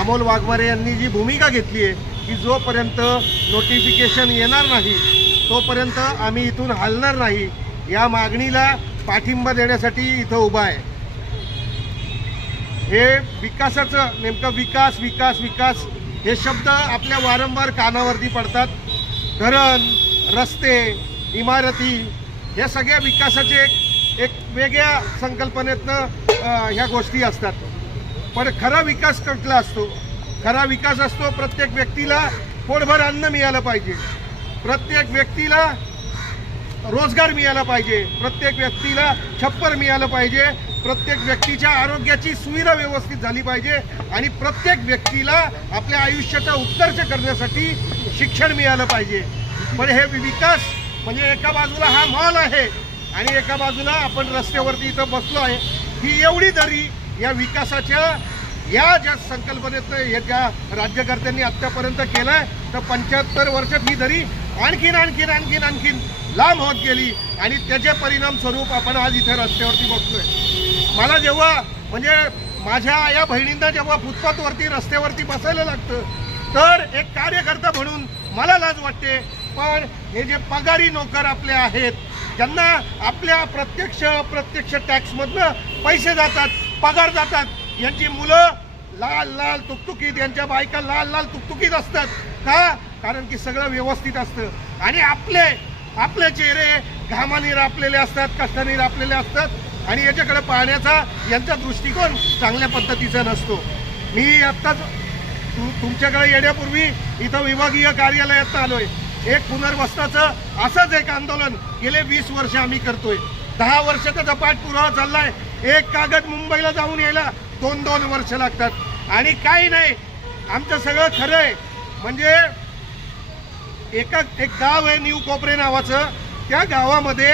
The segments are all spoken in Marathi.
अमोल वाघमारे यांनी जी भूमिका घेतली आहे की जोपर्यंत नोटिफिकेशन येणार नाही तोपर्यंत आम्ही इथून हलणार नाही. या मागणीला पाठिंबा देण्यासाठी इथं उभा आहे. हे विकासाचं नेमकं विकास विकास विकास हे शब्द आपल्या वारंवार कानावरती पडतात. धरण रस्ते इमारती ह्या सगळ्या विकासाचे एक एक वेगळ्या संकल्पनेतनं ह्या गोष्टी असतात. पण खरा विकास कुठला असतो? खरा विकास असतो प्रत्येक व्यक्तीला पोटभर अन्न मिळालं पाहिजे. प्रत्येक व्यक्तीला रोजगार मिळाला पाहिजे. प्रत्येक व्यक्तीला छप्पर मिळालं पाहिजे. प्रत्येक व्यक्तीच्या आरोग्याची सुविधा व्यवस्थित झाली पाहिजे आणि प्रत्येक व्यक्तीला आपल्या आयुष्याचा उत्कर्ष करण्यासाठी शिक्षण मिळालं पाहिजे. पण हे विकास म्हणजे एका बाजूला हा मॉल आहे आणि एका बाजूला आपण रस्त्यावरती इथं बसलो आहे. ही एवढी दरी या विकासाच्या या ज्या संकल्पनेतनं हे ज्या राज्यकर्त्यांनी आत्तापर्यंत केलंय तर पंच्याहत्तर वर्षात ही दरी आणखीन आणखीन आणखीन आणखीन लांब होत गेली आणि त्याचे परिणाम स्वरूप आपण आज इथे रस्त्यावरती बघतोय. मला जेव्हा म्हणजे माझ्या या बहिणींना जेव्हा फुटपाथवरती रस्त्यावरती बसायला लागतं तर एक कार्यकर्ता म्हणून मला लाज वाटते. पण हे जे पगारी नोकर आपले आहेत ज्यांना आपल्या प्रत्यक्ष प्रत्यक्ष टॅक्समधनं पैसे जातात पगार जातात यांची मुलं लाल लाल तुकतुकीत यांच्या बायका लाल लाल तुकतुकीत असतात. का? कारण की सगळं व्यवस्थित असतं. आणि आपले आपले चेहरे घामाने रापलेले असतात कष्टाने रापलेले असतात. आणि याच्याकडे पाहण्याचा यांचा दृष्टिकोन चांगल्या पद्धतीचा नसतो. मी आत्ताच तु- तुमच्याकडे येण्यापूर्वी इथं विभागीय कार्यालयात आलोय. एक पुनर्वस्ताचं असंच एक आंदोलन गेले वीस वर्ष आम्ही करतोय. दहा वर्षाचा त्याचा पाठपुरावा चाललाय. एक कागद मुंबईला जाऊन यायला दोन दोन वर्ष लागतात. आणि काही नाही आमचं सगळं खरं आहे. म्हणजे एका एक गाव आहे न्यू कोपरे नावाचं. त्या गावामध्ये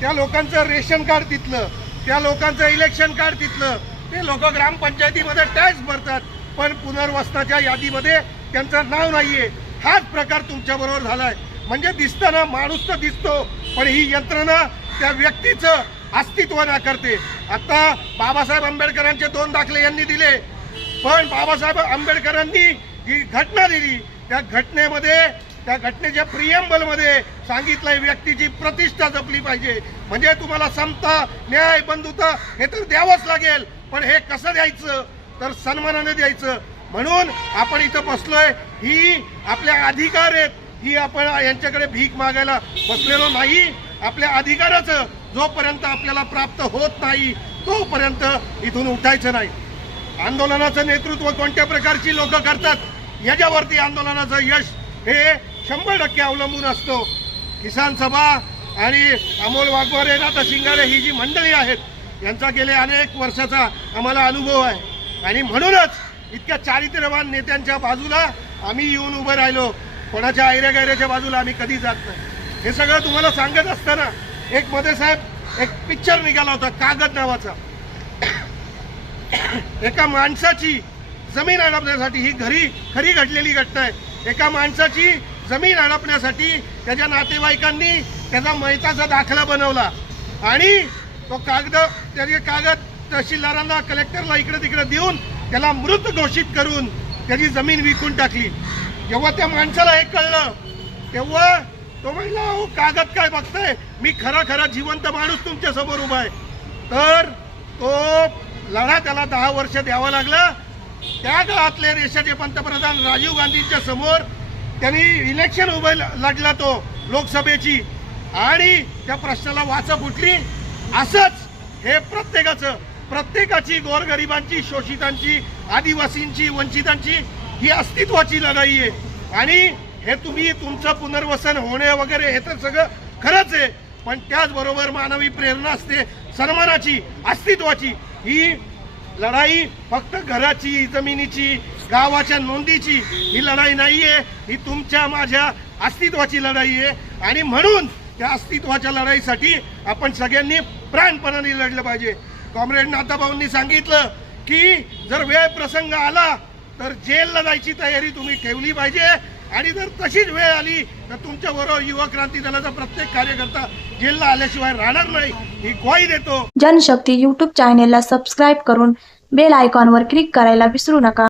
त्या लोकांचं रेशन कार्ड तिथलं त्या लोकांचं इलेक्शन कार्ड तिथलं. ते लोक ग्रामपंचायतीमध्ये टॅक्स भरतात पण पुनर्वसनाच्या यादीमध्ये त्यांचं नाव नाहीये. हाच प्रकार तुमच्याबरोबर झाला आहे म्हणजे दिसताना माणूस तर दिसतो पण ही यंत्रणा त्या व्यक्तीचं अस्तित्व नाकारते आता बाबासाहेब आंबेडकरांचे दोन दाखले यांनी दिले. पण बाबासाहेब आंबेडकरांनी जी घटना दिली. त्या घटनेमध्ये त्या घटनेच्या प्रियंबलमध्ये सांगितलंय व्यक्तीची प्रतिष्ठा जपली पाहिजे. म्हणजे तुम्हाला समता न्याय बंधुता हे तर द्यावंच लागेल. पण हे कसं द्यायचं? तर सन्मानाने द्यायचं. म्हणून आपण इथं बसलोय. ही आपल्या अधिकार आहेत. ही आपण यांच्याकडे भीक मागायला बसलेलो नाही. आपल्या अधिकाराचं जोपर्यंत आपल्याला प्राप्त होत नाही तोपर्यंत इथून उठायचं नाही. आंदोलनाचं नेतृत्व कोणत्या प्रकारची लोक करतात याच्यावरती आंदोलनाचं यश हे शंभर टक्के अवलंबून असतो. किसान सभा आणि अमोल वाघवारे नाथा शिंगारे ही जी मंडळी आहेत यांचा गेले अनेक वर्षाचा आम्हाला अनुभव आहे. आणि म्हणूनच इतक्या चारित्र्यवान नेत्यांच्या बाजूला आम्ही येऊन उभं राहिलो. कोणाच्या आयऱ्या गायऱ्याच्या बाजूला आम्ही कधी जात नाही. हे सगळं तुम्हाला सांगत असताना एक मध्ये साहेब एक पिक्चर निघाला होता कागद नावाचा. एका माणसाची जमीन अडपण्यासाठी ही घरी खरी घडलेली घटना आहे. एका माणसाची जमीन अडपण्यासाठी त्याच्या नातेवाईकांनी त्याचा मैताचा दाखला बनवला. आणि तो कागद त्याचे कागद तहसीलदारांना कलेक्टरला इकडे तिकडे देऊन त्याला मृत घोषित करून त्याची जमीन विकून टाकली. जेव्हा त्या माणसाला हे कळलं तेव्हा तो म्हणला "अहो, कागद काय बघताय? मी खरा खरा जिवंत माणूस तुमच्यासमोर उभा आहे. तर तो लढा त्याला दहा वर्ष द्यावा लागला. त्या काळातले देशाचे पंतप्रधान राजीव गांधींच्या समोर त्यांनी इलेक्शन उभं लढला तो लोकसभेची. आणि त्या प्रश्नाला वाचा फुटली असंच हे प्रत्येकाचं प्रत्येकाची गोरगरिबांची शोषितांची आदिवासींची वंचितांची ही अस्तित्वाची लढाई आहे. आणि हे तुम्ही तुमचं पुनर्वसन होणे वगैरे हे तर सगळं खरंच आहे. पण त्याचबरोबर मानवी प्रेरणा असते सन्मानाची अस्तित्वाची. ही लढाई फक्त घराची जमिनीची गावाच्या नोंदीची ही लढाई नाहीये. ही तुमच्या माझ्या अस्तित्वाची लढाई आहे. आणि म्हणून त्या अस्तित्वाच्या लढाईसाठी आपण सगळ्यांनी प्राणपणाने लढलं पाहिजे. कॉम्रेड नाथाभाऊंनी सांगितलं की जर वेळ प्रसंग आला तर जेलला जायची तयारी तुम्ही ठेवली पाहिजे. आणि जर तशीच वेळ आली तर तुमच्या बरोबर युवा क्रांती दलाचा प्रत्येक कार्यकर्ता जेलला आल्याशिवाय राहणार नाही ही ग्वाही देतो. जनशक्ती युट्यूब चॅनेलला सबस्क्राईब करून बेल आयकॉनवर क्लिक करायला विसरू नका.